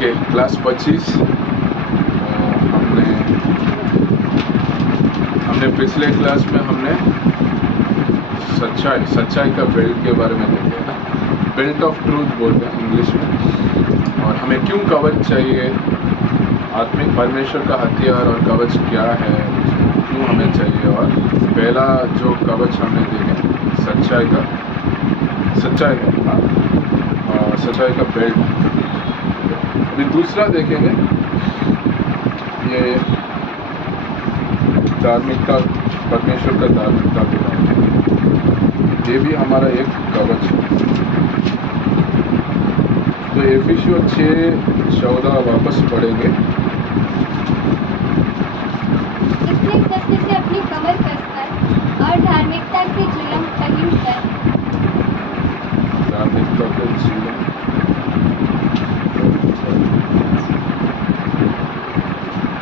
Okay, class 25 हमने पिछले class में हमने सच्चाई का बेल्ट के बारे में देखे ना, बेल्ट ऑफ ट्रूथ बोलते हैं इंग्लिश में। और हमें क्यों कवच चाहिए, आत्मिक परमेश्वर का हथियार और कवच क्या है, क्यों हमें चाहिए। और पहला जो कवच हमने देखे सच्चाई का बेल्ट। अभी दूसरा देखेंगे, ये धार्मिकता, परमेश्वर का धार्मिकता के बारे में, ये भी हमारा एक कवच है। तो एफिसियों 6:14 वापस पढ़ेंगे। इसलिए सत्य से अपनी कमर कसकर और धार्मिकता के चिलम पहनकर, धार्मिकता के चिलम,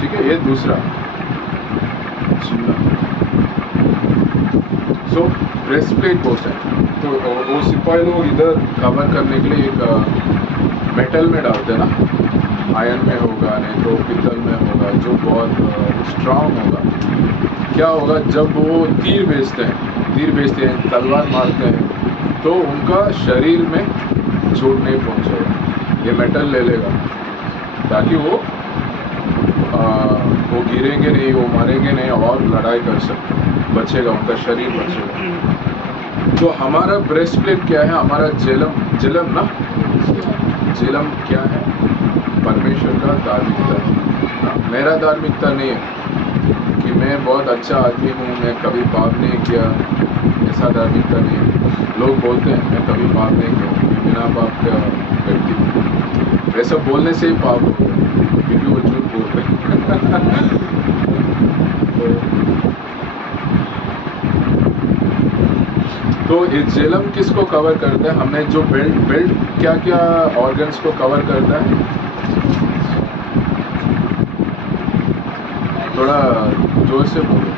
ठीक है, ये दूसरा चिलम। सो ब्रेस्ट प्लेट बोलते हैं, तो वो सिपाही लोग इधर कवर करने के लिए एक मेटल में डालते हैं ना, आयरन में होगा, नहीं तो पित्तल में होगा, जो बहुत स्ट्रांग होगा। क्या होगा जब वो तीर भेजते हैं, तलवार मारते हैं, तो उनका शरीर में चोट नहीं पहुंचेगा। ये मेटल ले लेगा ताकि वो गिरेंगे नहीं, वो मरेंगे नहीं और लड़ाई कर सकते, बचेगा, उनका शरीर बचेगा। तो हमारा ब्रेस्ट प्लेट क्या है, हमारा जेलम ना, जेलम क्या है, परमेश्वर का धार्मिकता। मेरा धार्मिकता नहीं है कि मैं बहुत अच्छा आदमी हूँ, मैं कभी पाप नहीं किया, ऐसा धार्मिकता नहीं है। लोग बोलते हैं मैं कभी पाप नहीं किया, बिना पाप का व्यक्ति हूँ। वैसा बोलने से ही पाप होता है, क्योंकि वो झूठ बोल रहे हैं। तो ये जेलम किसको कवर करता है, हमने जो बेल्ट क्या क्या ऑर्गन्स को कवर करता है, थोड़ा जोर से बोलो।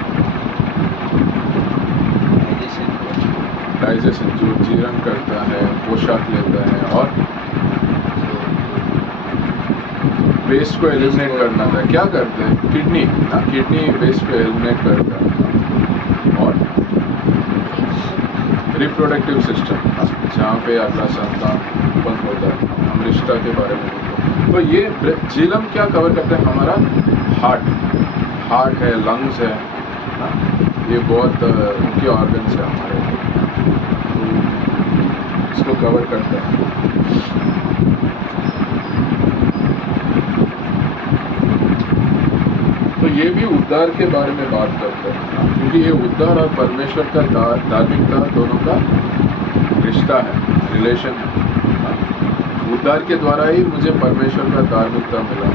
डाइजेशन, जो जीर्ण करता है, पोषक लेता है, और वेस्ट को एलिमिनेट करना था, क्या करते हैं, किडनी वेस्ट को एलिमिनेट करता है। और रिप्रोडक्टिव सिस्टम, जहाँ पे अगला संतान उत्पन्न होता है, हम रिश्ता के बारे में बोलते। तो ये जेलम क्या कवर करते हैं, हमारा हार्ट है, लंग्स है, ये बहुत मुख्य ऑर्गन्स है हमारे, तो इसको कवर करते हैं। तो ये भी उद्धार के बारे में बात करते हैं, क्योंकि ये उद्धार और परमेश्वर का धार्मिकता दोनों का रिश्ता है, रिलेशन है। उद्धार के द्वारा ही मुझे परमेश्वर का धार्मिकता मिला।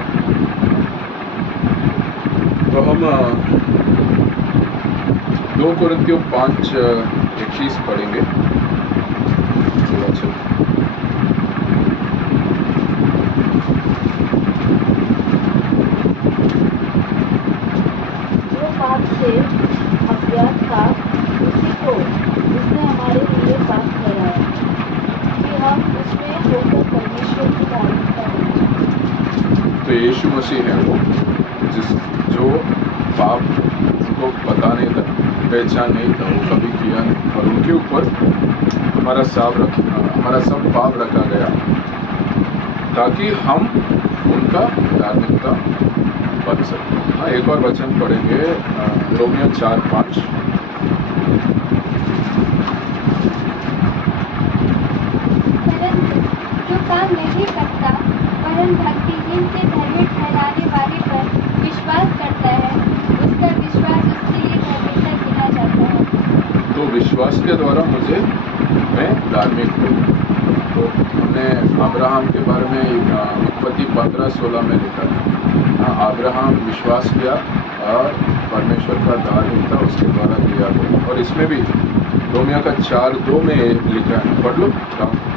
तो हम 2 कुरिन्थियों 5:21 पढ़ेंगे। से अज्ञात था, उसी को उसने हमारे लिए पाप ठहराया कि हम उसमें होकर परमेश्वर की धार्मिकता बने। तो यीशु मसीह है वो जो पाप को पता नहीं था, पहचान नहीं था, वो कभी किया नहीं, और उनके ऊपर हमारा सब पाप रखा गया ताकि हम उनका धार्मिकता बन सकते। हाँ, एक और वचन पढ़ेंगे, रोमियो 4:5। जो काम नहीं करता परंतु भक्तिहीन से धर्मी ठहराने वाले पर विश्वास करता है, उसका विश्वास उसके लिए धार्मिकता गिना जाता है। तो विश्वास के द्वारा मैं धार्मिक हूँ। तो हमने अब्राहम के बारे में उत्पत्ति 15:16 में लिखा था। अब्राहम विश्वास किया और परमेश्वर का धार्मिकता उसके द्वारा दिया गया। और इसमें भी रोमियो का 4:2 में लिखा है, पढ़ लो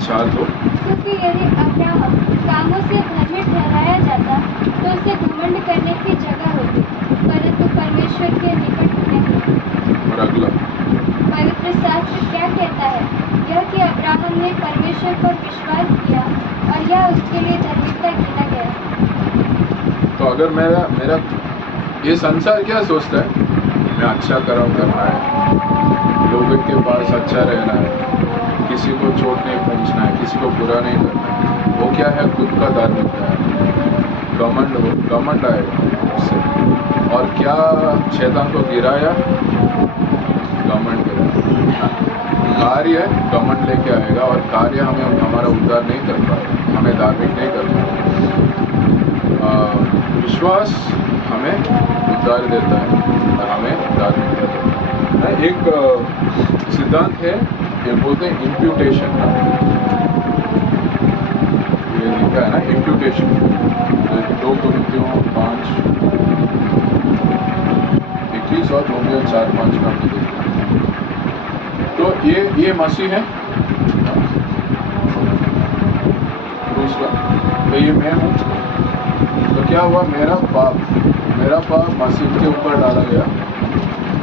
4:2। क्योंकि यदि अब्राहम कामों से धर्मी ठहराया जाता तो उसे घमंड करने की जगह होती, परंतु परमेश्वर के निकट नहीं। और अगला पवित्र शास्त्र क्या कहता है, यह कि अब्राहम ने परमेश्वर पर विश्वास किया और यह उसके लिए धार्मिकता गिना गया। तो अगर मेरा ये संसार क्या सोचता है, मैं अच्छा कर्म करना है, लोगों के पास अच्छा रहना है, किसी को चोट नहीं पहुंचना है, किसी को बुरा नहीं करना है, वो क्या है, खुद का धार्मिकता है, घमंड आएगा उससे। और क्या शैतान को गिराया, घमंड गिराया। कार्य घमंड लेके आएगा और कार्य हमें हमारा उद्धार नहीं कर पाएगा, हमें धार्मिक नहीं कर पाएगा। विश्वास हमें उद्धार देता है और हमें धार्मिक देता है। एक सिद्धांत है, ये बोलते हैं इम्प्यूटेशन। ये लिखा है ना, इम्प्यूटेशन, 2 कुरिन्थियों 5:21 और रोमियो 4:5 का हमने देखा। तो ये मसीह है क्रूस पर, तो ये मैं हूँ। तो क्या हुआ, मेरा पाप मसीह के ऊपर डाला गया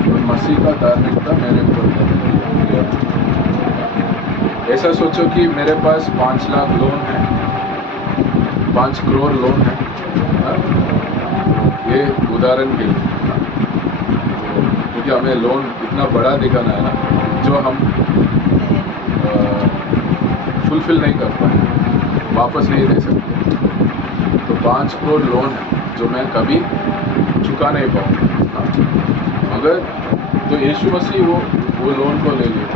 और मसीह का धार्मिकता मेरे ऊपर डाला गया। ऐसा सोचो कि मेरे पास 5 लाख लोन है, 5 करोड़ लोन है, ये उदाहरण के लिए, क्योंकि हमें लोन इतना बड़ा दिखाना है ना, जो हम फुलफिल नहीं कर पाए, वापस नहीं दे सकते। तो 5 करोड़ लोन है जो मैं कभी चुका नहीं पाऊंगा। मगर तो यीशु मसीह वो लोन को ले लिया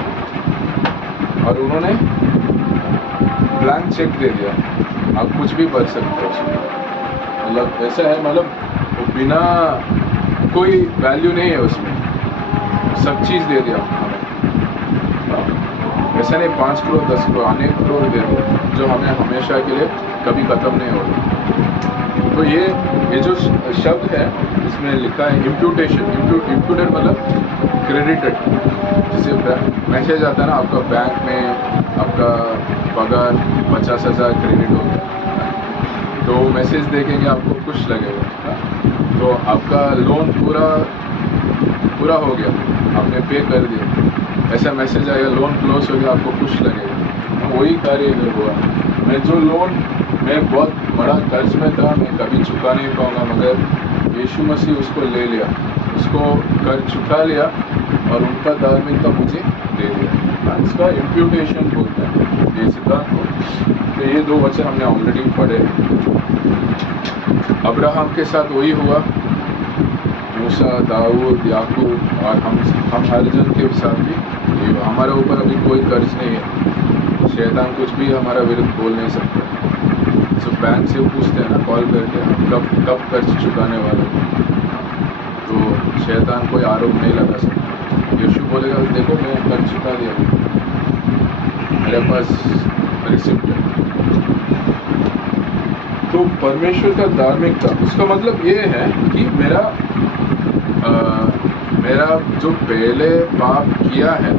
और उन्होंने ब्लैंक चेक दे दिया, आप कुछ भी भर सकते हो उसमें। मतलब ऐसा है, मतलब बिना कोई वैल्यू नहीं है उसमें, सब चीज़ दे दिया हमें। ऐसा नहीं 5 करोड़ 10 करोड़ अनेक करोड़ दे दिया, जो हमें हमेशा के लिए कभी खत्म नहीं होगा। तो ये जो शब्द है इसमें लिखा है इम्प्यूटेशन। इम्प्यूटेड मतलब क्रेडिटेड। जैसे मैसेज आता है ना, आपका बैंक में आपका पगार 50,000 क्रेडिट हो गया, तो मैसेज देखेंगे आपको खुश लगेगा। तो आपका लोन पूरा हो गया, आपने पे कर दिया, ऐसा मैसेज आएगा, लोन क्लोज हो गया, आपको खुश लगेगा। वही कार्य इधर हुआ। मैं बहुत बड़ा कर्ज में था, मैं कभी चुका नहीं पाऊंगा, मगर यीशु मसीह उसको ले लिया, उसको कर्ज चुका लिया और उनका धार्मिकता मुझे दे दिया। इसका इम्प्यूटेशन बोलते हैं ये सिद्धांत को। तो ये 2 वचन हमने ऑलरेडी पढ़े। अब्राहम के साथ वही हुआ, मूसा, दाऊद, याकूब, और हम हर जन के साथ भी ये। हमारे ऊपर अभी कोई कर्ज नहीं है, शैतान कुछ भी हमारा विरुद्ध बोल नहीं सकता। तो बैंक से पूछते हैं ना कॉल करके, कब कर्ज चुकाने वाले, तो शैतान कोई आरोप नहीं लगा सकता। यीशु बोलेगा, देखो मैं कर्ज चुका दिया, मेरे पास रिसिप्ट है। तो परमेश्वर का धार्मिकता, उसका मतलब ये है कि मेरा जो पहले पाप किया है,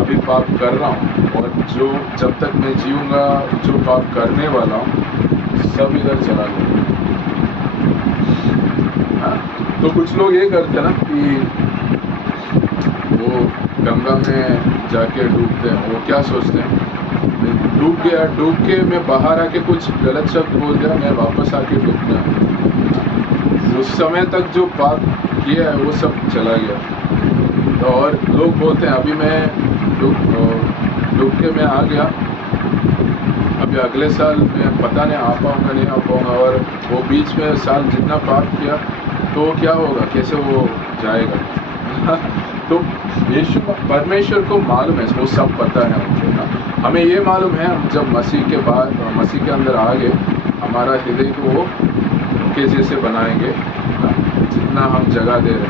अभी पाप कर रहा हूँ, और जो जब तक मैं जीऊँगा जो पाप करने वाला हूँ, सब इधर चला गया। तो कुछ लोग ये करते हैं ना कि वो गंगा में जाके डूबते हैं। वो क्या सोचते हैं, डूब के मैं बाहर आके कुछ गलत शब्द बोल दिया, मैं वापस आके डूब गया, उस समय तक जो पाप किया है वो सब चला गया। तो और लोग बोलते हैं, अभी मैं डूब के मैं आ गया, अभी अगले साल मैं पता नहीं आ पाऊँगा नहीं आ पाऊँगा, और वो बीच में साल जितना पाप किया तो क्या होगा, कैसे वो जाएगा। तो यीशु परमेश्वर को मालूम है, वो सब पता है उनको ना। हमें ये मालूम है, हम जब मसीह के अंदर आ गए, हमारा हृदय को वो उनके जैसे बनाएंगे जितना हम जगह दे रहे हैं,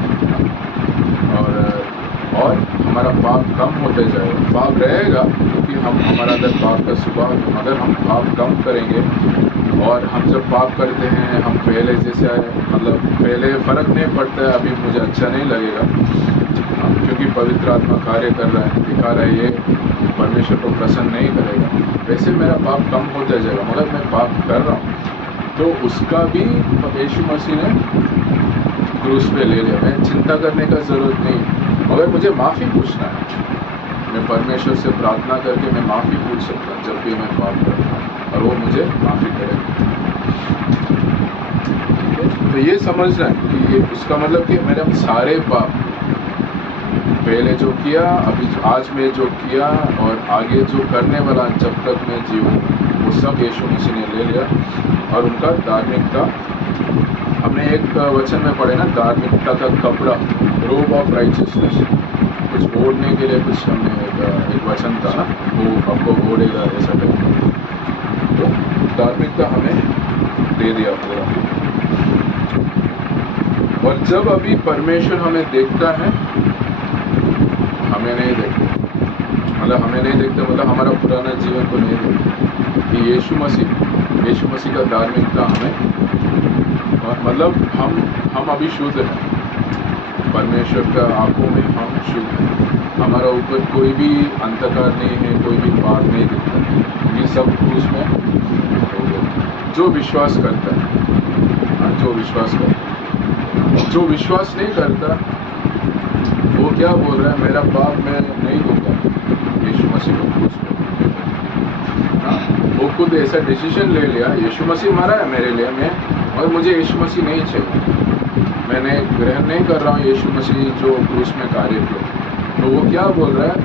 और हमारा पाप कम होते जाएगा। पाप रहेगा क्योंकि हमारा अंदर पाप का स्वभाव है, मगर हम पाप कम करेंगे। और हम जब पाप करते हैं, हम पहले जैसे मतलब पहले फ़र्क नहीं पड़ता है, अभी मुझे अच्छा नहीं लगेगा क्योंकि पवित्र आत्मा कार्य कर रहा है, दिखा रहा है, ये परमेश्वर को प्रसन्न नहीं करेगा। वैसे मेरा पाप कम होता जाएगा, मगर मैं पाप कर रहा हूँ, तो उसका भी यीशु मसीह ने क्रूस पे ले लिया। मैं चिंता करने का ज़रूरत नहीं, मगर मुझे माफ़ी पूछना है। मैं परमेश्वर से प्रार्थना करके मैं माफ़ी पूछ सकता हूँ जब भी मैं पाप करता हूँ, और वो मुझे माफ़ी करेगा। ठीक है, तो ये समझना है कि ये उसका मतलब कि मेरे सारे पाप पहले जो किया, अभी आज में जो किया और आगे जो करने वाला जब तक मैं जीऊँ, वो सब यीशु मसीह ने ले लिया। और उनका धार्मिकता, हमने एक वचन में पढ़े ना, धार्मिकता का कपड़ा, रोब ऑफ राइचियसनेस, कुछ ओढ़ने के लिए कुछ हमने एक वचन था ना, वो आपको ओढ़ेगा ऐसा टाइप। तो धार्मिकता हमें दे दिया पूरा। और जब अभी परमेश्वर हमें देखता है, हमें नहीं देखता, मतलब हमें नहीं देखता, मतलब हमारा पुराना जीवन को नहीं देखता, कि यीशु मसीह का धार्मिकता हमें, मतलब हम अभी शुद्ध हैं, परमेश्वर का आंखों में हम शुद्ध हैं, हमारा ऊपर कोई भी अंधकार नहीं है, कोई भी पाप नहीं दिखता, ये सब क्रूस में हो गया। जो विश्वास करता है, जो विश्वास करता है, जो विश्वास नहीं करता वो क्या बोल रहा है, मेरा पाप मैं नहीं दूंगा यीशु मसीह को क्रूस पे। वो खुद ऐसा डिसीजन ले लिया, यीशु मसीह मरा है मेरे लिए, मैं, और मुझे यीशु मसीह नहीं चाहिए, मैंने ग्रहण नहीं कर रहा हूँ यीशु मसीह जो क्रूस में कार्य किया। तो वो क्या बोल रहा है,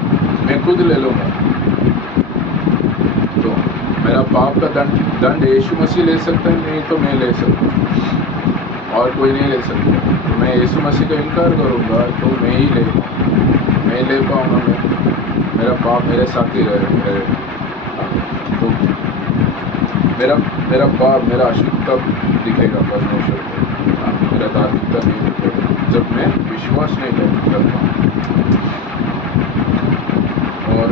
मैं खुद ले लूँगा। तो मेरा पाप का दंड यीशु मसीह ले सकता है, नहीं तो मैं ले सकता हूँ, और कोई नहीं ले सकता। तो मैं यीशु मसीह का इनकार करूँगा तो मैं ही ले पाऊँगा, मैं, मेरा पाप मेरे साथ ही रहे। तो मेरा पाप, मेरा अशुद्धता दिखेगा परमेश्वर को, मेरा धार्मिकता नहीं दिखेगा जब मैं विश्वास नहीं करता। और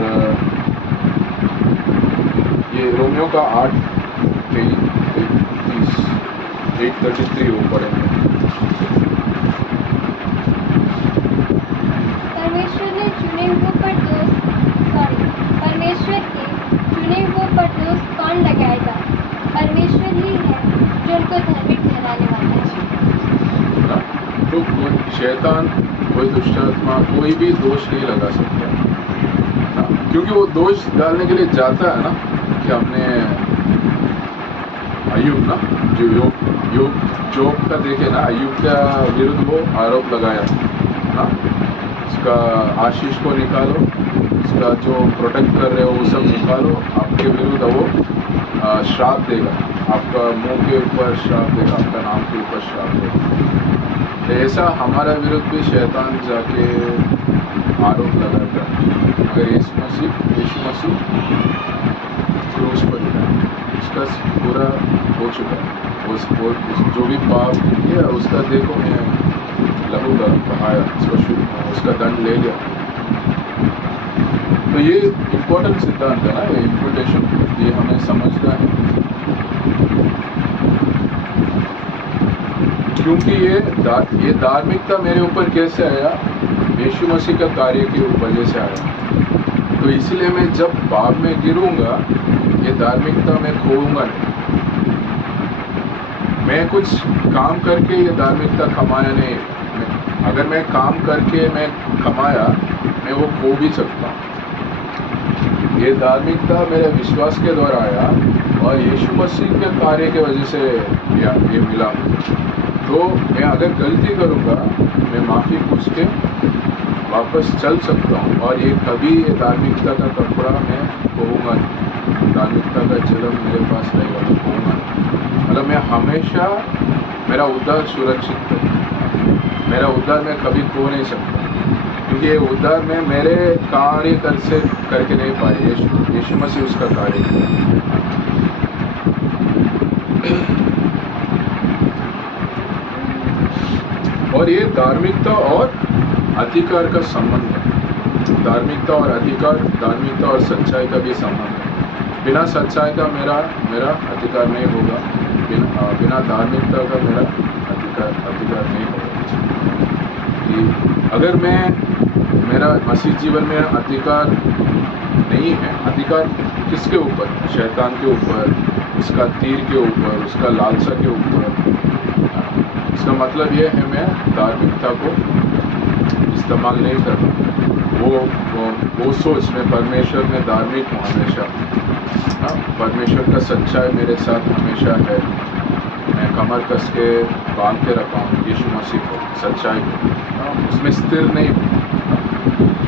ये रोमियो का 8:33 वो पढ़ेंगे। परमेश्वर के चुने हुए पर दोष कौन लगाएगा? परमेश्वर ही है जो उनको धार्मिक ठहराने वाला है। तो कोई शैतान, कोई दुष्टात्मा, कोई भी दोष नहीं लगा सकता, क्योंकि वो दोष डालने के लिए जाता है ना, कि हमने अय्यूब ना, जो जोब का देखे ना, अय्यूब का विरुद्ध वो आरोप लगाया ना, उसका आशीष को निकालो, उसका जो प्रोटेक्ट कर रहे हो वो सब निकालो, आपके विरुद्ध वो श्राप देगा, आपका मुंह के ऊपर श्राप देगा, आपका नाम के ऊपर श्राप देगा। तो ऐसा हमारा विरुद्ध भी शैतान जाके आरोप लगाता है। अगर यीशु मसीह क्रूस पर उसका पूरा हो चुका है, उस जो भी पाप किया उसका, देखो मैं लहू बहाया, उसका दंड ले लिया। तो ये इम्पोर्टेंट सिद्धांत है ना, ये इम्प्यूटेशन, ये हमें समझना है, क्योंकि ये धार्मिकता मेरे ऊपर कैसे आया, यीशु मसीह का कार्य की वजह से आया। तो इसलिए मैं जब पाप में गिरूंगा, ये धार्मिकता मैं खोऊंगा नहीं। मैं कुछ काम करके ये धार्मिकता कमाया नहीं, अगर मैं काम करके मैं कमाया, मैं वो खो भी सकता हूँ। ये धार्मिकता मेरे विश्वास के द्वारा आया और यीशु मसीह के कार्य के वजह से ये मिला। तो मैं अगर गलती करूँगा, मैं माफ़ी पूछ के वापस चल सकता हूँ, और ये कभी ये धार्मिकता का कपड़ा मैं खोऊंगा नहीं, धार्मिकता का जलम मेरे पास रहेगा, मैं खोऊंगा नहीं। मतलब मैं हमेशा, मेरा उद्धार सुरक्षित है, मेरा उद्धार मैं कभी खो नहीं सकता, क्योंकि ये उद्धार में मेरे कार्य करके नहीं पाए, यीशु मसीह उसका कार्य किया। और ये धार्मिकता और अधिकार का संबंध है, धार्मिकता और अधिकार, धार्मिकता और सच्चाई का भी संबंध है। बिना सच्चाई का मेरा अधिकार नहीं होगा, बिना धार्मिकता का मेरा अधिकार नहीं होगा। अगर मेरा मसीह जीवन में अधिकार नहीं है, अधिकार किसके ऊपर? शैतान के ऊपर, उसका तीर के ऊपर, उसका लालसा के ऊपर। इसका मतलब ये है मैं धार्मिकता को इस्तेमाल नहीं कर रहा, वो सोच में परमेश्वर में धार्मिक हूँ हमेशा। हाँ, परमेश्वर का सच्चाई मेरे साथ हमेशा है। मैं कमर कस के बांध के रखा हूँ यीशु मसीह को, सच्चाई को। हाँ, उसमें स्थिर नहीं हूँ।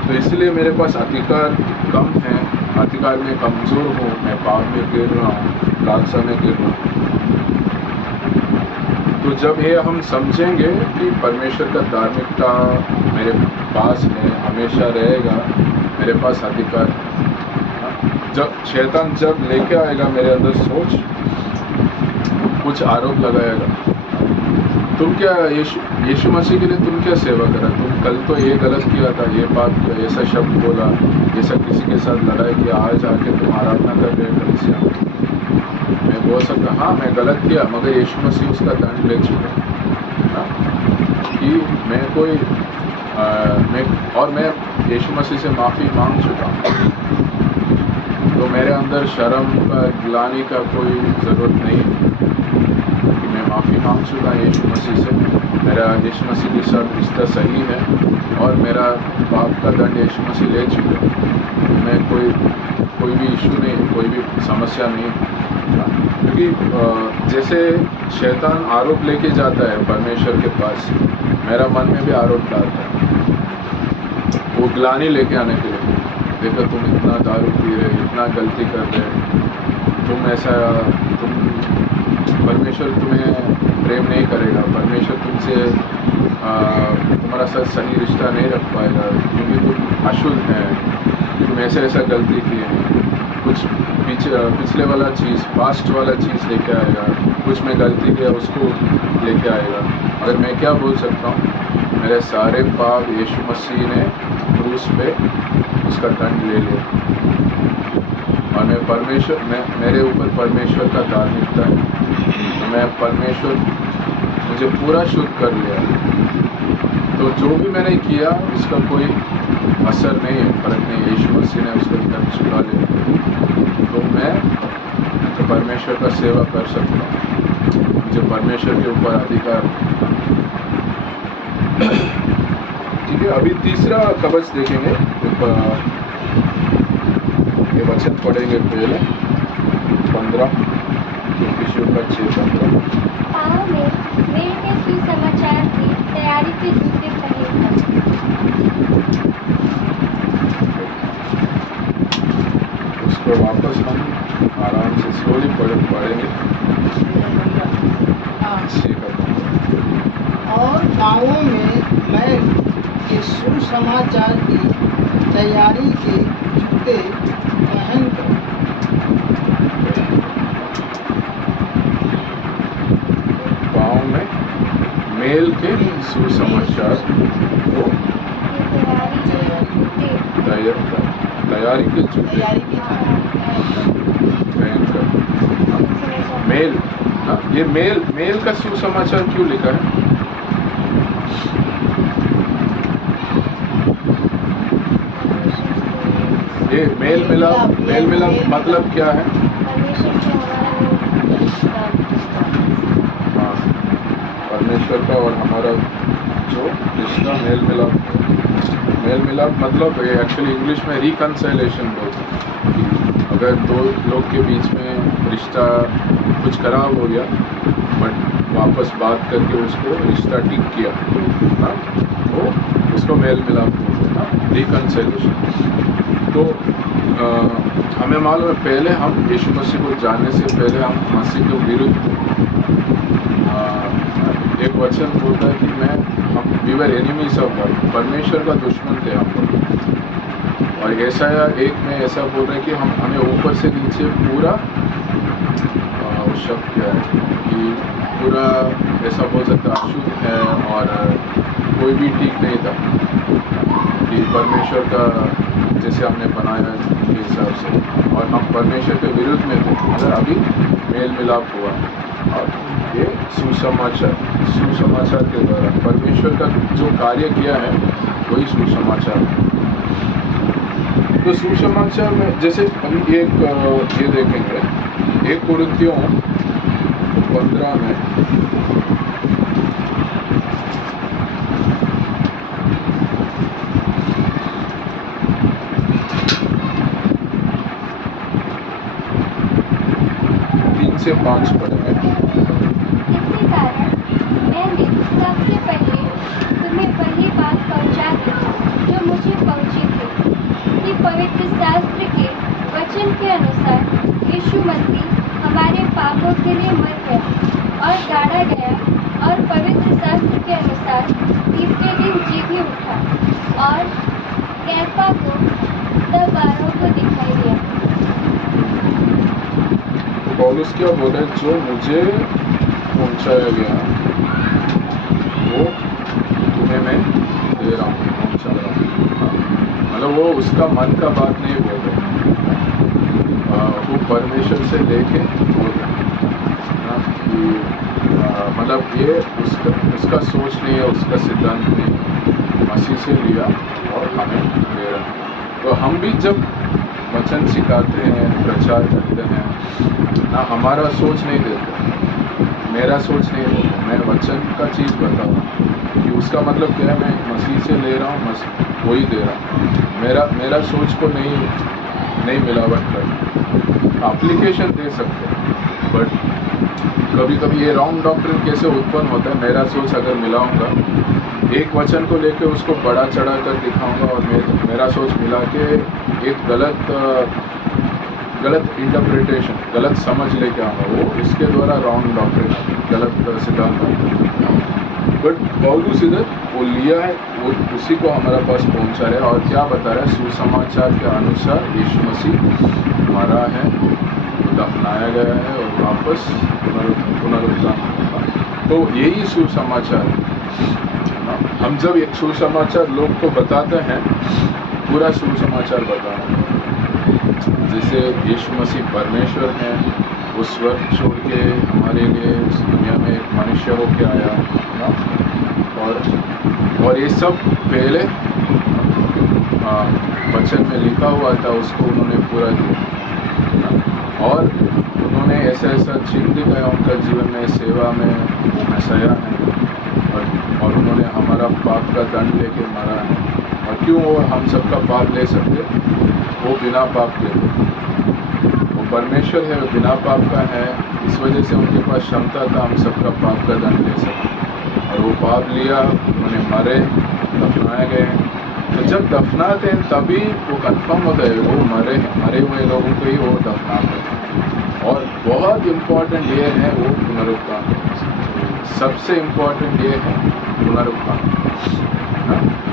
तो इसलिए मेरे पास अधिकार कम है, अधिकार में कमज़ोर हूँ, मैं पाप में गिर रहा हूँ, लालसा में गिर रहा हूँ। तो जब ये हम समझेंगे कि परमेश्वर का धार्मिकता मेरे पास है, हमेशा रहेगा, मेरे पास अधिकार है। जब शैतान जब लेके आएगा मेरे अंदर सोच, कुछ आरोप लगाएगा, तुम क्या यीशु मसीह के लिए तुम क्या सेवा करा, तुम कल तो ये गलत किया था, ये पाप किया, ऐसा शब्द बोला, ऐसा किसी के साथ लड़ाई किया, आज आके तुम आराधना कर रहे हो कलीसिया। मैं बोल सकता हाँ मैं गलत किया, मगर यीशु मसीह उसका दंड ले चुका। हाँ, कि मैं कोई मैं यीशु मसीह से माफ़ी मांग चुका हूँ। तो मेरे अंदर शर्म का, ग्लानि का कोई ज़रूरत नहीं है कि मैं माफ़ी मांग चुका यीशु मसीह से। मेरा यीशु मसीह के साथ रिश्ता सही है और मेरा पाप का दंड यीशु मसीह ले चुका है। मैं कोई भी इशू नहीं, कोई भी समस्या नहीं। क्योंकि जैसे शैतान आरोप लेके जाता है परमेश्वर के पास, मेरा मन में भी आरोप डालता है, वो ग्लानि लेके आने के लिए। देखो तुम इतना दारू पी रहे, इतना गलती कर रहे, तुम परमेश्वर तुम्हें प्रेम नहीं करेगा, परमेश्वर तुमसे तुम्हारा साथ सही रिश्ता नहीं रख पाएगा क्योंकि तुम अशुद्ध हैं, तुम ऐसा गलती किए हैं। कुछ पिछले वाला चीज़, पास्ट वाला चीज़ लेके आएगा, कुछ मैं गलती किया उसको लेके आएगा। अगर मैं क्या बोल सकता हूँ, मेरे सारे पाप यीशु मसीह ने क्रूस पे उसका दंड ले लिया और मेरे ऊपर परमेश्वर का धार्मिकता है। तो मैं परमेश्वर मुझे पूरा शुद्ध कर लिया। तो जो भी मैंने किया उसका कोई असर नहीं है, फर्क नहीं। यीशु मसीह ने उसको दंड चुका लिया। तो मैं तो परमेश्वर का सेवा कर सकता हूँ, मुझे परमेश्वर के ऊपर अधिकार। ठीक है, अभी तीसरा कवच देखेंगे। ये वचन पढ़ेंगे पहले 15 इफिसियों का 6:15। पाँव में मेल के सुसमाचार की तैयारी के जूते पहने उसको वापस हम आराम से स्लोली पढ़ेंगे। और पाँवों में मैल के सुसमाचार की तैयारी के जूते पहनकर पाँव में मेल के सुसमाचार को तैयारी के जूते पहनकर। मेल, ये मेल का सुसमाचार क्यों लिखा है? ये मेल मिलाप मतलब क्या है? हाँ, परमेश्वर का और हमारा जो रिश्ता मेल मिलाप मतलब एक्चुअली इंग्लिश में रिकंसिलेशन बोलते हैं। अगर दो लोग के बीच में रिश्ता कुछ खराब हो गया बट वापस बात करके उसको रिश्ता ठीक किया, हाँ, तो उसको मेल मिलाप बोलते हैं, रिकंसिलेशन। तो हमें मालूम है पहले हम यीशु मसीह को जानने से पहले हम मसीह के विरुद्ध एक वचन बोलता है कि we are enemies of God, परमेश्वर का दुश्मन थे हम। और यशायाह 1 में ऐसा बोल रहा है कि हमें ऊपर से नीचे पूरा शब्द क्या है कि पूरा ऐसा बोल सकता अशुद्ध है और कोई भी ठीक नहीं था कि परमेश्वर का जैसे हमने बनाया के हिसाब से, और हम परमेश्वर के विरुद्ध में थे। मगर अभी मेल मिलाप हुआ और ये सुसमाचार के द्वारा परमेश्वर का जो कार्य किया है वही सुसमाचार है। तो सुसमाचार में जैसे अभी एक ये देखेंगे 1 कुरिन्थियों 15 में से 5 पढ़ेंगे। इसी कारण मैंने सबसे पहले तुम्हें वही बात पहुंचा दी जो मुझे पहुंची थी कि पवित्र शास्त्र के वचन के अनुसार यीशु मसीह हमारे पापों के लिए मर गया और गाड़ा गया और पवित्र शास्त्र के अनुसार तीसरे दिन जी भी उठा और कैफा को तब 12 को दिखाई दिया। तो पौलुस क्या बोले, जो मुझे पहुंचाया गया वो तुम्हें मैं दे रहा हूँ, पहुंचा रहा हूँ। मतलब वो उसका मन का बात नहीं बोल रहे, वो परमेश्वर से लेके बोल रहे कि मतलब ये उसका सोच नहीं है, उसका सिद्धांत नहीं है, मसीह से लिया और हमें दे रहा है। तो हम भी जब वचन सिखाते हैं, प्रचार करते हैं ना, हमारा सोच नहीं देते, मेरा सोच नहीं देते, मैं वचन का चीज़ बता रहा हूँ कि उसका मतलब क्या है, मैं मसीह से ले रहा हूँ, वही दे रहा हूँ। मेरा सोच को नहीं मिलावट करना। एप्लीकेशन दे सकते हैं, बट कभी कभी ये रॉन्ग डॉक्ट्रिन कैसे उत्पन्न होता है, मेरा सोच अगर मिलाऊंगा, एक वचन को लेके उसको बड़ा चढ़ा कर दिखाऊंगा और मेरा सोच मिला के एक गलत इंटरप्रिटेशन, गलत समझ लेके आऊँगा, वो इसके द्वारा रॉन्ग डॉक्ट्रिन, गलत सिद्धांत आता है। बट पौलुस इधर वो लिया है, वो उसी को हमारे पास पहुंचा रहा है और क्या बता रहा है, सुसमाचार के अनुसार यीशु मसीह मरा है, दफनाया गया है और वापस पुनरुत्थान होगा। तो यही सुसमाचार है। हम जब एक सुसमाचार लोग को बताते हैं, पूरा सुसमाचार बताना है, जैसे यीशु मसीह परमेश्वर है, वो स्वर्ग छोड़ के हमारे लिए इस दुनिया में एक मनुष्य होके आया ना, और ये सब पहले वचन में लिखा हुआ था, उसको उन्होंने पूरा किया और उन्होंने ऐसा चिन्ह दिखाया उनका जीवन में, सेवा में वो मसीहा है और उन्होंने हमारा पाप का दंड लेके मरा है। और क्यों वो हम सबका पाप ले सकते, वो बिना पाप के, वो परमेश्वर है, वो बिना पाप का है, इस वजह से उनके पास क्षमता था हम सबका पाप का दंड ले सके। और वो पाप लिया, उन्होंने मरे, दफनाए गए। तो जब दफनाते हैं तभी वो कन्फर्म होता है वो मरे हुए लोगों को ही वो दफनाते हैं। और बहुत इम्पोर्टेंट ये है वो पुनरुत्थान, सबसे इम्पोर्टेंट ये है पुनरुत्थान,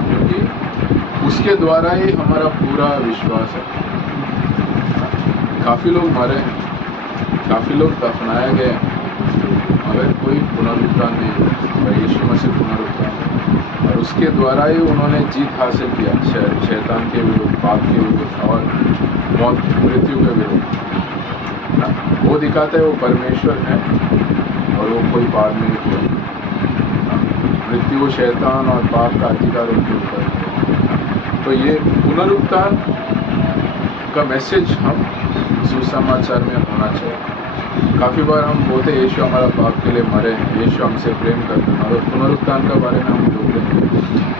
क्योंकि उसके द्वारा ही हमारा पूरा विश्वास है। काफ़ी लोग मरे हैं, काफ़ी लोग दफनाए गए हैं, मगर कोई पुनरुत्थान नहीं हुआ। यीशु मसीह पुनरुत्थान और उसके द्वारा ही उन्होंने जीत हासिल किया शैतान के विरुद्ध, पाप के विरुद्ध और मौत, मृत्यु के विरुद्ध। वो दिखाता है वो परमेश्वर है और वो कोई पाप नहीं कोई मृत्यु, शैतान और पाप का अधिकार उनके ऊपर। तो ये पुनरुत्थान का मैसेज हम सुसमाचार में होना चाहिए। काफ़ी बार हम बोलते हैं यीशु हमारा पाप के लिए मरे हैं, यीशु हमसे प्रेम करते हैं, और पुनरुत्थान के बारे में हम बोलते हैं।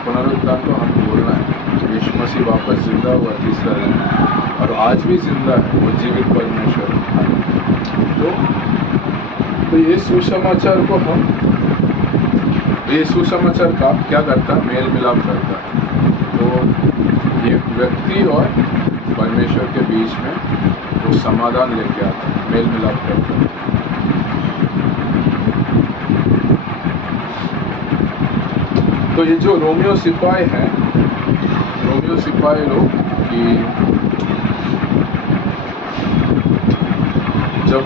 पुनरुत्थान को हम बोलना है, यीशु मसीह वापस जिंदा हुआ तीसरा दिन और आज भी जिंदा है, वो जीवित परमेश्वर है। तो ये सुसमाचार को हम, ये सुसमाचार का क्या करता है, मेल मिलाप करता है। तो ये व्यक्ति और परमेश्वर के बीच में वो समाधान लेके आता है, मेल मिलाप करता है। तो ये जो रोमियो सिपाही हैं, रोमियो सिपाही लोग कि जब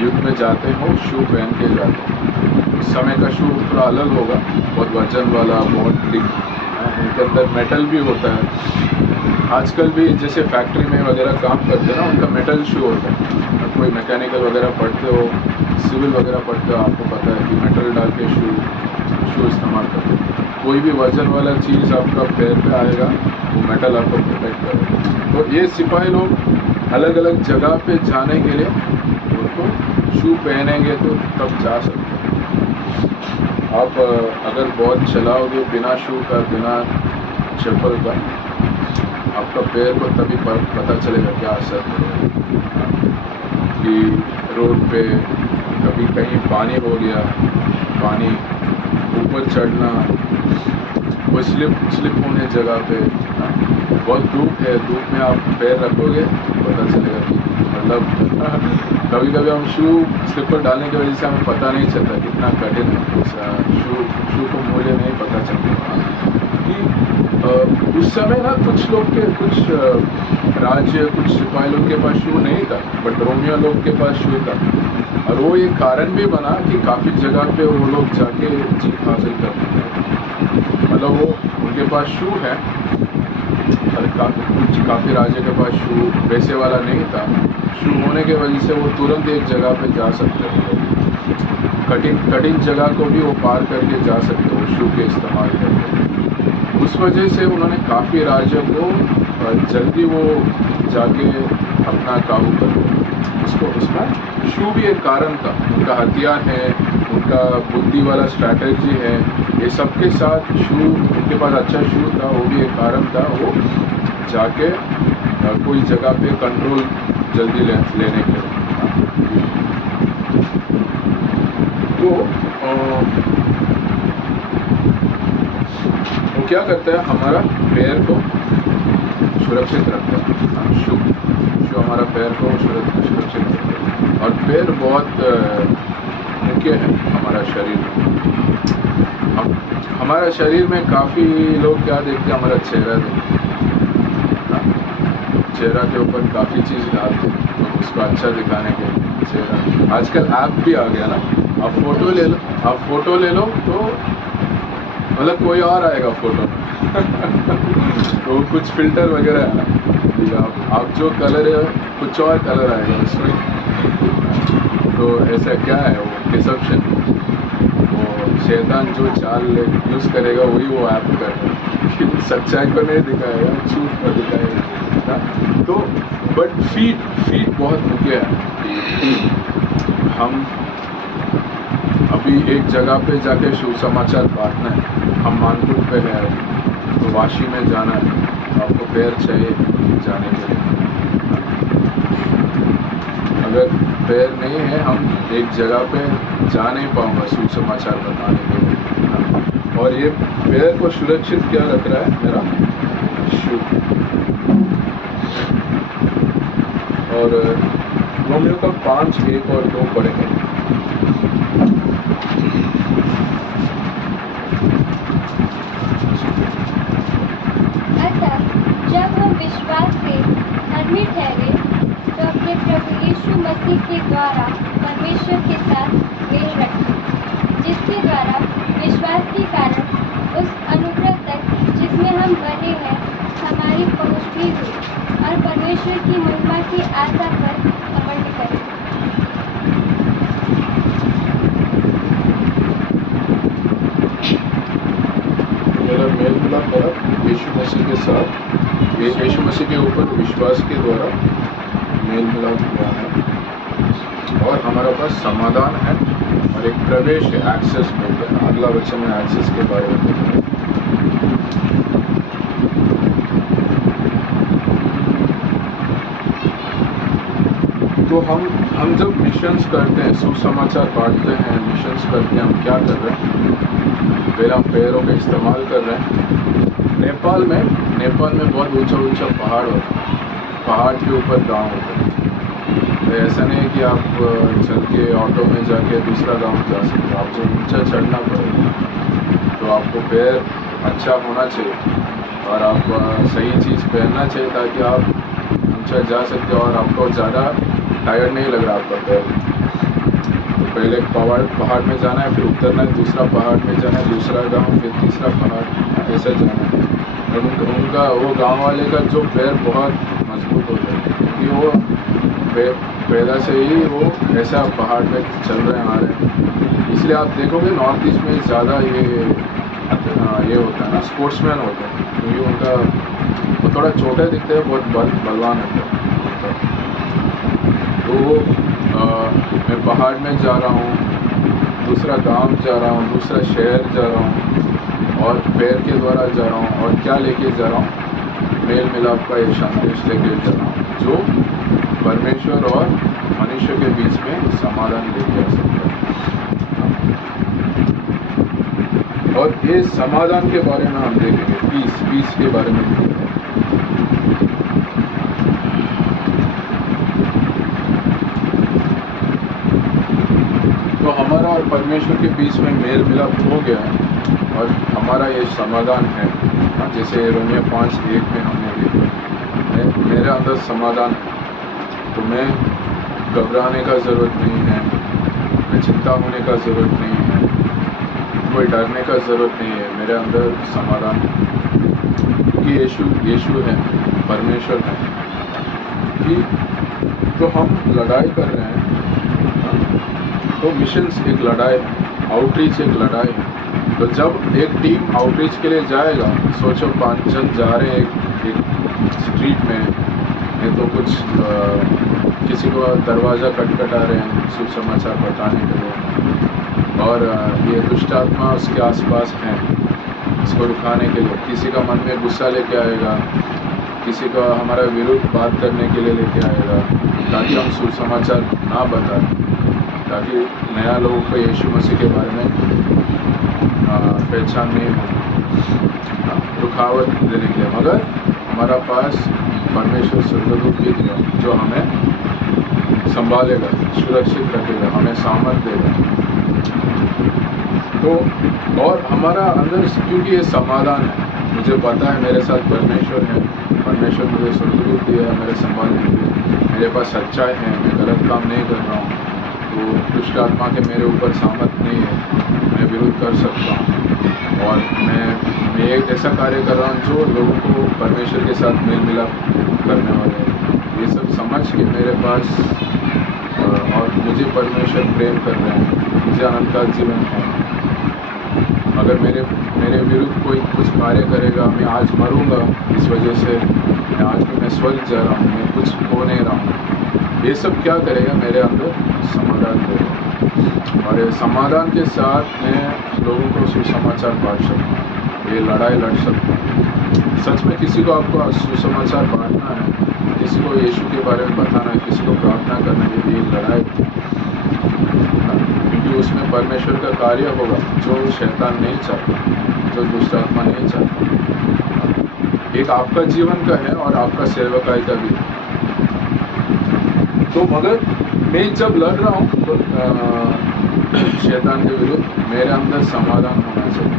युद्ध में जाते हो शू पहन के जाते हैं, उस समय का शू थोड़ा अलग होगा, बहुत वजन वाला, बहुत थिक, उनके अंदर मेटल भी होता है। आजकल भी जैसे फैक्ट्री में वगैरह काम करते हैं ना, उनका मेटल शू होता है। कोई मैकेनिकल वगैरह पढ़ते हो, सिविल वगैरह पढ़ते हो, आपको पता है कि मेटल डाल के शू इस्तेमाल करते हैं। कोई भी वजन वाला चीज़ आपका पैर पे आएगा, वो मेटल आपको प्रोटेक्ट करेगा। तो ये सिपाही लोग अलग अलग जगह पे जाने के लिए उनको शू पहनेंगे तो तब जा सकते हैं। आप अगर बहुत चलाओगे बिना शू का, बिना चप्पल का, आपका पैर को तभी पता चलेगा क्या असर है। कि रोड पे कभी कहीं पानी हो गया, पानी ऊपर चढ़ना, वो स्लिप होने जगह पे, बहुत धूप है, धूप में आप पैर रखोगे पता चलेगा कि मतलब कभी कभी हम शू स्लिपर डालने की वजह से हमें पता नहीं चलता कितना कठिन है शू को मूल्य नहीं पता चलता कि उस समय ना कुछ लोग के कुछ राज्य कुछ सिपाही लोग के पास शू नहीं था, बट रोमियो लोग के पास शू था। और वो एक कारण भी बना कि काफ़ी जगह पे वो लोग जाके जीत हासिल करते थे। मतलब वो उनके पास शू है और काफ़ी राज्य के पास शू वैसे वाला नहीं था। शू होने के वजह से वो तुरंत एक जगह पे जा सकते थे, कठिन जगह को भी वो पार करके जा सकते हो शू के इस्तेमाल करके। उस वजह से उन्होंने काफ़ी राज्यों को जल्दी वो जाके अपना काबू कर लिया। उसमें शू भी एक कारण था, उनका हथियार है, उनका बुद्धि वाला स्ट्रैटेजी है, ये सबके साथ शू, उनके पास अच्छा शू था, वो भी एक कारण था वो जाके कोई जगह पे कंट्रोल जल्दी लेने के लिए। तो वो क्या करता है, हमारा पैर को सुरक्षित रखता है। शू हमारा पैर को सुरक्षित रखता है और पैर बहुत मुख्य है हमारा शरीर में। हमारा शरीर में काफ़ी लोग क्या देखते हैं, हमारा चेहरा देखते हैं, चेहरा के ऊपर काफ़ी चीज़ डालते हैं तो उसको अच्छा दिखाने के लिए चेहरा। आजकल ऐप भी आ गया ना, आप फोटो ले लो तो मतलब कोई और आएगा फोटो तो कुछ फिल्टर वगैरह है ना, आप जो कलर है कुछ और कलर आएगा उसमें। तो ऐसा क्या है, वो डिसेप्शन, वो शैतान जो चाल यूज़ करेगा वही वो ऐप करेगा, सच्चाई को नहीं दिखाएगा, झूठ को दिखाएगा। तो बट फीट बहुत मुख्य है। हम अभी एक जगह पे जाके सुसमाचार बांटना है, हम मानपुर पे है तो वाशी में जाना है, आपको पैर चाहिए जाने के लिए। अगर पैर नहीं है, हम एक जगह पे जा नहीं पाऊंगा सुसमाचार बताने के लिए। और ये पैर को सुरक्षित क्या रख रहा है, मेरा शू। और रोमियो का 5, 1 और 2 पढ़ेंगे। अतः जब हम विश्वास से धर्मी ठहरे तो अपने प्रभु यीशु मसीह के द्वारा परमेश्वर के साथ मेल रखें, जिसके द्वारा विश्वास के कारण उस अनुग्रह तक जिसमें हम बने हैं हमारी पहुँच भी हुई और परमेश्वर की महिमा की आशा पर घमंड करें। मेरा मेल मिलाप मेरा यीशु मसीह के साथ, यीशु मसीह के ऊपर विश्वास के द्वारा मेल मिलाप हुआ है और हमारा पास समाधान है और एक प्रवेश है, एक्सेस मिलता है। अगला वचन में एक्सेस के बारे में बताया। तो हम जब मिशंस करते हैं, सुसमाचार बांटते हैं, मिशंस करते हैं, हम क्या कर रहे हैं, पहले हम पैरों का इस्तेमाल कर रहे हैं। नेपाल में बहुत ऊंचा पहाड़ होता है, पहाड़ के ऊपर गांव होता है। तो ऐसा नहीं है कि आप चल के ऑटो में जाके दूसरा गांव जा सकते हो, आपको ऊंचा चढ़ना पड़ेगा। तो आपको पैर अच्छा होना चाहिए और आप सही चीज़ पहनना चाहिए ताकि आप ऊंचा जा सकते हो और आपको ज़्यादा टायर्ड नहीं लग रहा आपका पैर। तो पहले पहाड़ में जाना है, फिर उतरना है, दूसरा पहाड़ में जाना है, दूसरा गांव, फिर तीसरा पहाड़, ऐसा जाना है। और उनका वो गांव वाले का जो पैर बहुत मजबूत हो जाए क्योंकि वो पैदा से ही वो ऐसा पहाड़ में चल रहे आ रहे हैं। इसलिए आप देखोगे नॉर्थ ईस्ट में ज़्यादा ये होता है ना, स्पोर्ट्समैन होते हैं क्योंकि उनका वो थोड़ा छोटा दिखते हैं, बहुत बलवान होते हैं। तो मैं पहाड़ में जा रहा हूँ, दूसरा गांव जा रहा हूँ, दूसरा शहर जा रहा हूँ और पैर के द्वारा जा रहा हूँ और क्या लेके जा रहा हूँ, मेल मिलाप का ये संदेश लेके जा रहा हूँ जो परमेश्वर और मनुष्य के बीच में समाधान लेके आ सकता है। और ये समाधान के बारे में हम देखेंगे, पीस के बारे में देखेंगे। तो हमारा और परमेश्वर के बीच में मेल मिलाप हो गया है और हमारा ये समाधान है। जैसे रोमियो 5:1 में हमने देखा, मेरे अंदर समाधान है, तो मैं घबराने का ज़रूरत नहीं है, मैं चिंता होने का ज़रूरत नहीं है, कोई डरने का ज़रूरत नहीं है। मेरे अंदर समाधान है क्योंकि यीशु है, परमेश्वर है। कि तो हम लड़ाई कर रहे हैं, तो मिशंस एक लड़ाई है, आउटरीच एक लड़ाई है। तो जब एक टीम आउटरीच के लिए जाएगा, सोचो 5 जन जा रहे हैं एक स्ट्रीट में, नहीं तो कुछ किसी को दरवाज़ा खटखटा रहे हैं सुसमाचार बताने के लिए, और ये दुष्ट आत्मा उसके आसपास हैं इसको रुकाने के लिए। किसी का मन में गुस्सा लेके आएगा, किसी का हमारा विरुद्ध बात करने के लिए लेके आएगा, ताकि हम सुसमाचार ना बताएं, ताकि नया लोगों को यीशु मसीह के बारे में पहचान नहीं हो, रुकावट देने के लिए। मगर हमारा पास परमेश्वर स्वर्गदूत भी दिया जो हमें संभालेगा, सुरक्षित रखेगा, हमें सामर्थ देगा। तो और हमारा अंदर, क्योंकि ये समाधान है, मुझे पता है मेरे साथ परमेश्वर है, परमेश्वर मुझे स्वर्गदूत दिया है मेरे संभालने के लिए, मेरे पास सच्चाई है, मैं गलत काम नहीं कर रहा हूँ, तो दुष्ट आत्मा के मेरे ऊपर सामर्थ नहीं है, मैं विरोध कर सकता हूँ। और मैं एक ऐसा कार्य कर रहा हूँ जो लोगों को परमेश्वर के साथ मेल मिलाप करने वाले हैं। ये सब समझ के मेरे पास और मुझे परमेश्वर प्रेम कर रहे हैं, मुझे अनंत का जीवन है। अगर मेरे विरुद्ध कोई कुछ कार्य करेगा, मैं आज मरूंगा, इस वजह से आज भी मैं स्वर्ग जा रहा हूँ, मैं कुछ हो नहीं रहा हूँ, ये सब क्या करेगा, मेरे अंदर समाधान देगा। और ये समाधान के साथ मैं लोगों को सुसमाचार बांट सकता हूँ, ये लड़ाई लड़ सकता हूँ। सच में किसी को आपको सुसमाचार बांटना है, किसी को यीशु के बारे में बताना है, किसी को प्रार्थना करना है, ये लड़ाई, क्योंकि उसमें परमेश्वर का कार्य होगा जो शैतान नहीं चाहता, जो दुष्ट आत्मा नहीं चाहता। एक आपका जीवन का है और आपका सेवकाई का भी है। तो मगर मैं जब लड़ रहा हूँ तो शैतान के विरुद्ध, मेरे अंदर समाधान होना चाहिए।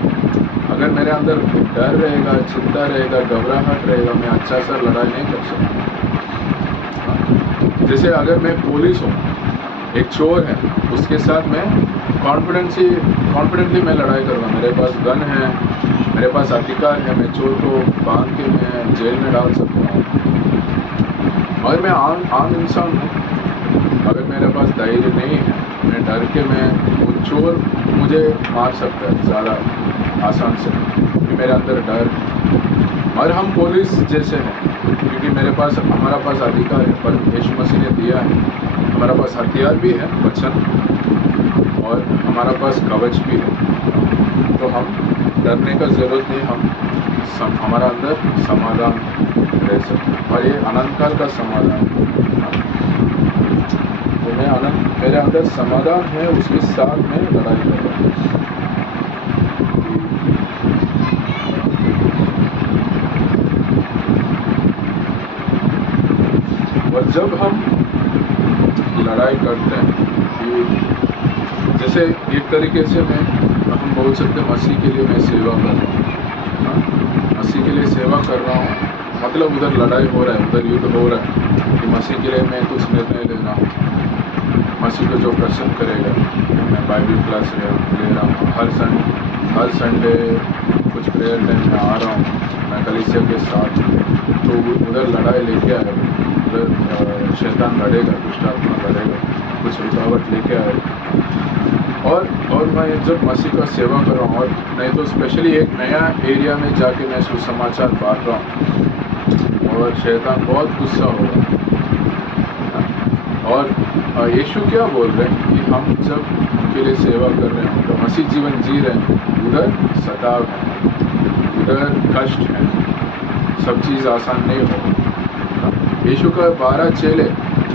अगर मेरे अंदर डर रहेगा, चिंता रहेगा, घबराहट रहेगा, मैं अच्छा सा लड़ाई नहीं कर सकता। जैसे अगर मैं पुलिस हूँ, एक चोर है, उसके साथ मैं कॉन्फिडेंटली मैं लड़ाई करूँगा। मेरे पास गन है, मेरे पास अधिकार है, मैं चोर को बांध के मैं जेल में डाल सकता हूँ। मगर मैं आम इंसान हूँ, अगर मेरे पास धैर्य नहीं है, मैं डर के वो चोर मुझे मार सकता है ज़्यादा आसान से, क्योंकि मेरे अंदर डर। और हम पुलिस जैसे हैं, क्योंकि हमारा पास अधिकार है, पर यीशु मसीह ने दिया है। हमारा पास हथियार भी है, वचन, और हमारा पास कवच भी है। तो हम डरने का ज़रूरत नहीं, हमारा अंदर समाधान रह सकते हैं, और ये अनंत काल का समाधान है। तो मेरे अंदर समाधान है, उसके साथ में लड़ाई कर रहा हूँ। और जब हम लड़ाई करते हैं, कि जैसे एक तरीके से हम बोल सकते हैं, मसीह के लिए मैं सेवा कर रहा हूँ, मसीह के लिए सेवा कर रहा हूँ, मतलब उधर लड़ाई हो रहा है, उधर युद्ध हो रहा है, कि मसीह के लिए मैं कुछ निर्णय ले रहा हूँ, मसीह को जो प्रसन्न करेगा। मैं बाइबल क्लास ले रहा हूँ, हर संडे कुछ प्रेयर टाइम में आ रहा हूँ, मैं कलीसिया के साथ। तो उधर लड़ाई लेके आएगा, उधर शैतान लड़ेगा, दुष्ट आत्मा लड़ेगा, कुछ रुकावट लेके आएगा। और मैं जब मसीह का सेवा कर रहा हूँ, और नहीं तो स्पेशली एक नया एरिया में जाके मैं सुसमाचार बांट रहा हूँ, और शैतान बहुत गुस्सा होगा। और यीशु क्या बोल रहे हैं कि हम जब उनके लिए सेवा कर रहे हैं, तो मसीह जीवन जी रहे हैं, उधर सताव है, उधर कष्ट है, सब चीज़ आसान नहीं होगा। यीशु का 12 चेले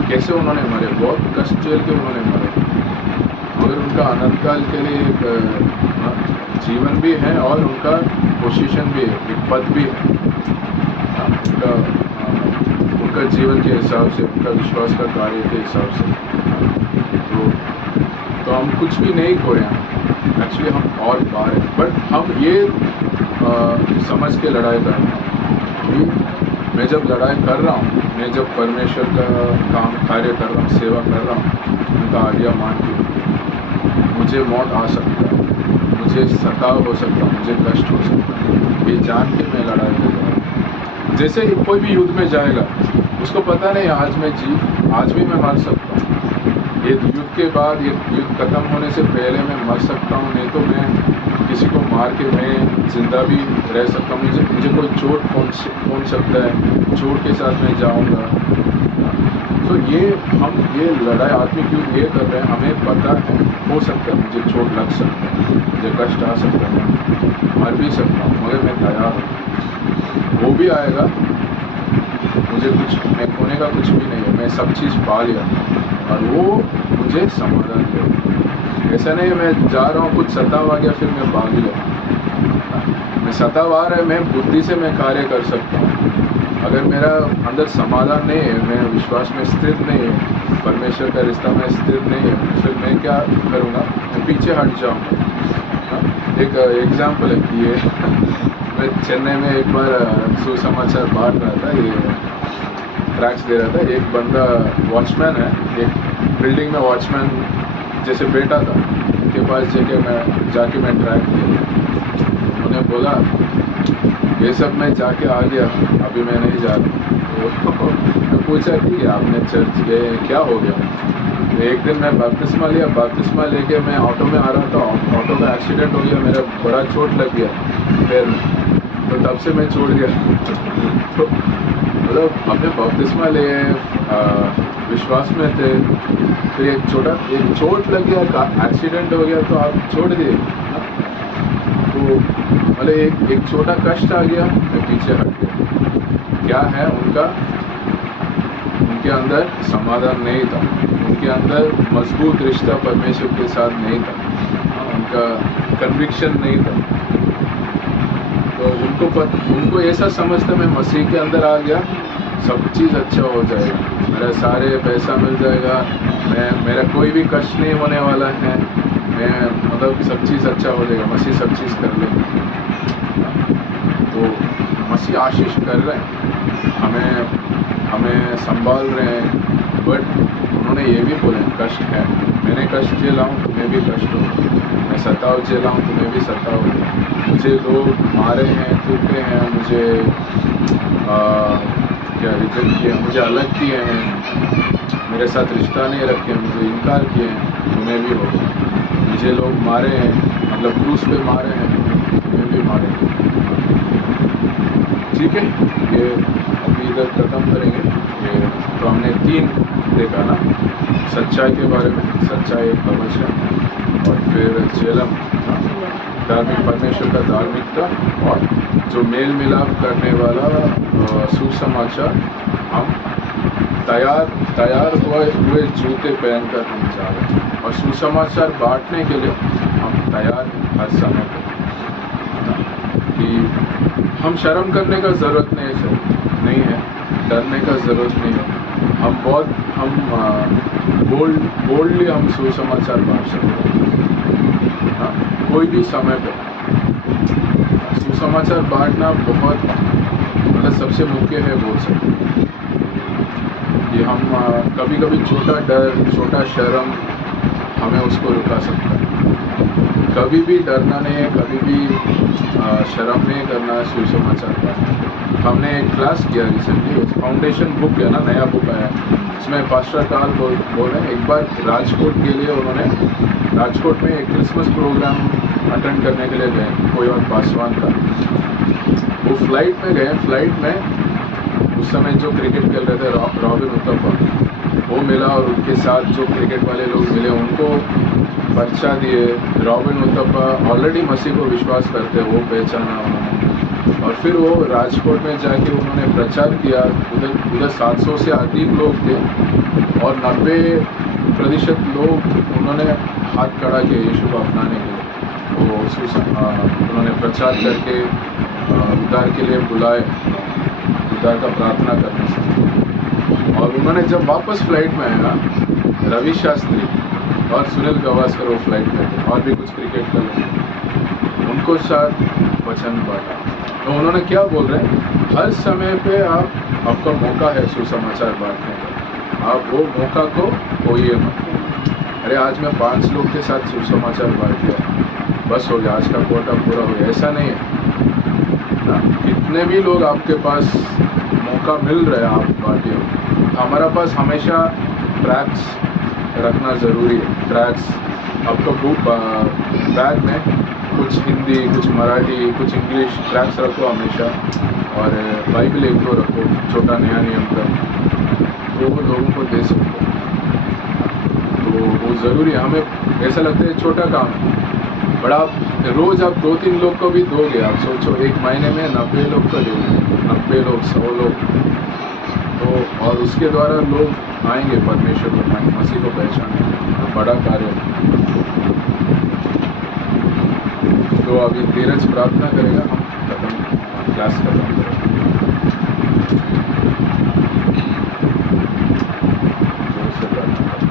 कैसे उन्होंने मरे, बहुत कष्ट झेल के उन्होंने मरे, मगर उनका अनंत काल के लिए एक जीवन भी है और उनका पोजीशन भी है, एक पद भी है। उनका जीवन के हिसाब से, उनका विश्वास का कार्य के हिसाब से। तो हम कुछ भी नहीं खोए हैं, एक्चुअली हम और पार हैं, बट हम ये समझ के लड़ाई कर रहे हैं कि मैं जब लड़ाई कर रहा हूँ, मैं जब परमेश्वर का काम कार्य कर रहा हूँ, सेवा कर रहा हूँ, उनका आज्ञा मान के, मुझे मौत आ सकता है, मुझे सताव हो सकता है, मुझे कष्ट हो सकता है, ये जान के मैं लड़ाई कर रहा हूँ। जैसे कोई भी युद्ध में जाएगा, उसको पता नहीं आज भी मैं मर सकता हूँ, ये युद्ध के बाद, ये युद्ध खत्म होने से पहले मैं मर सकता हूँ, नहीं तो मैं किसी को मार के मैं जिंदा भी रह सकता हूँ, मुझे कोई चोट पहुँच सकता है, चोट के साथ मैं जाऊँगा। तो ये लड़ाई आत्मिक युद्ध ये कर रहे हैं, हमें पता है हो सकता है मुझे चोट लग सकता है, मुझे कष्ट आ सकता है, मर भी सकता हूँ, मगर मैं तैयार हूँ, वो भी आएगा, मैं खोने का कुछ भी नहीं है, मैं सब चीज़ पा लिया और वो मुझे समाधान देगा। ऐसा नहीं है मैं जा रहा हूँ, कुछ सताव आ गया फिर मैं भाग गया, मैं सताव आ रहा है, मैं बुद्धि से मैं कार्य कर सकता हूँ। अगर मेरा अंदर समाधान नहीं है, मैं विश्वास में स्थिर नहीं है, परमेश्वर का रिश्ता में स्थिर नहीं है, फिर मैं क्या करूँगा, मैं पीछे हट जाऊँगा। एक एग्जाम्पल है कि ये मैं चेन्नई में एक बार सुसमाचार बांट रहा था, ये ट्रैक्स दे रहा था, एक बंदा वॉचमैन है, एक बिल्डिंग में वॉचमैन जैसे बैठा था, उनके पास जाके मैं ट्रैक दिया, उन्हें बोला ये सब मैं जाके आ गया, अभी मैं नहीं जा रहा। तो मैं पूछा ठीक है आपने चर्च गए, क्या हो गया? तो एक दिन मैं बपतिस्मा लेके मैं ऑटो में आ रहा था, ऑटो का एक्सीडेंट हो गया, मेरा बड़ा चोट लग गया पैर में, तो तब से मैं छोड़ गया। तो मतलब अपने बपतिस्मा लिए विश्वास में थे, फिर एक चोट लग गया, एक्सीडेंट हो गया, तो आप छोड़ दिए। तो मतलब एक छोटा कष्ट आ गया, मैं पीछे हट गया। क्या है उनके अंदर समाधान नहीं था, उनके अंदर मजबूत रिश्ता परमेश्वर के साथ नहीं था, उनका कन्विक्शन नहीं था। तो उनको ऐसा समझता मैं मसीह के अंदर आ गया, सब चीज़ अच्छा हो जाएगा, मेरा सारे पैसा मिल जाएगा, मेरा कोई भी कष्ट नहीं होने वाला है, मैं मतलब सब चीज़ अच्छा हो जाएगा, मसीह सब चीज़ कर लेगा। तो मसीह आशीष कर रहे हैं, हमें संभाल रहे हैं, बट उन्होंने ये भी बोला कष्ट है, मैंने कष्ट झेला हूँ, तुम्हें भी कष्ट हो, मैं सताव झेला हूँ, तुम्हें भी सताव हो, मुझे लोग मारे हैं, टूटे हैं, मुझे रिजेक्ट किया, मुझे अलग किए हैं, मेरे साथ रिश्ता नहीं रखे, मुझे इनकार किए हैं, तुम्हें भी हो, मुझे लोग मारे हैं, मतलब क्रूस पे मारे हैं, तुम्हें भी मारे हैं। ठीक है, ये अभी इधर खत्म करेंगे। ये तो हमने 3 देखा ना, सच्चाई के बारे में, सच्चाई एक कवच है, और फिर झेलम धार्मिक, परमेश्वर का धार्मिकता, और जो मेल मिलाप करने वाला सुसमाचार, हम तैयार हुए जूते पहनकर हम जा रहे हैं, और सुसमाचार बांटने के लिए हम तैयार हैं हर समय पर, कि हम शर्म करने का ज़रूरत नहीं है, डरने का ज़रूरत नहीं है, हम बोल्डली हम सुसमाचार बांट सकते हैं, कोई भी समय पे। सुसमाचार बांटना बहुत मतलब सबसे मुख्य है बोल सकते हैं, कि हम कभी छोटा डर, छोटा शर्म हमें उसको रुका सकता है। कभी भी डरना नहीं है, कभी भी शर्म नहीं करना है सुसमाचार बांटना। हमने एक क्लास किया रिसेंटली, फाउंडेशन बुक है ना, नया बुक आया, उसमें पास्टर काल बोल रहे हैं, एक बार राजकोट के लिए उन्होंने, राजकोट में एक क्रिसमस प्रोग्राम अटेंड करने के लिए गए, कोई और पासवान का, वो फ्लाइट में गए, फ्लाइट में उस समय जो क्रिकेट खेल रहे थे रॉबिन उत्तपा, वो मिला, और उनके साथ जो क्रिकेट वाले लोग मिले उनको पर्चा दिए। रॉबिन उत्तपा ऑलरेडी मसीह को विश्वास करते, वो पहचाना उन्होंने, और फिर वो राजकोट में जाके उन्होंने प्रचार किया, उधर 700 से अधिक लोग थे, और 90% लोग उन्होंने हाथ खड़ा किया यीशु को अपनाने के लिए। वो उन्होंने प्रचार करके उद्धार के लिए बुलाए, उद्धार का प्रार्थना करने से। और उन्होंने जब वापस फ्लाइट में आया, रवि शास्त्री और सुनील गावस्कर वो फ्लाइट में थे, और भी कुछ क्रिकेट खेल, उनको साथ वचन बांटा। तो उन्होंने क्या बोल रहे हैं, हर समय पे आपका मौका है सुसमाचार बांटने का, आप वो मौका को खोइए मत। अरे आज मैं 5 लोग के साथ सुसमाचार बांट दिया, बस हो गया, आज का कोटा पूरा हो गया, ऐसा नहीं है ना। कितने भी लोग आपके पास मौका मिल रहे हैं, आप बांटिए। हमारा पास हमेशा ट्रैक्स रखना ज़रूरी है। ट्रैक्स आपका बुक बैग में कुछ हिंदी, कुछ मराठी, कुछ इंग्लिश ट्रैक्स रखो हमेशा, और बाइबल एक दो रखो, छोटा नया नियम का, तो वो लोगों को दे सकते हो। तो वो ज़रूरी है। हमें ऐसा लगता है छोटा काम है, बड़ा रोज़ आप 2-3 लोग को भी दोगे, आप सोचो एक महीने में 90 लोग को दोगे, 90 लोग, 100 लोग, तो और उसके द्वारा लोग आएंगे परमेश्वर को, मसीह को पहचानेंगे, बड़ा कार्य है। तो अभी धीरज प्रार्थना करेगा, हम क्लास खत्म करेंगे। जोर से प्रार्थना करें।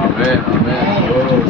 आमेन, आमेन।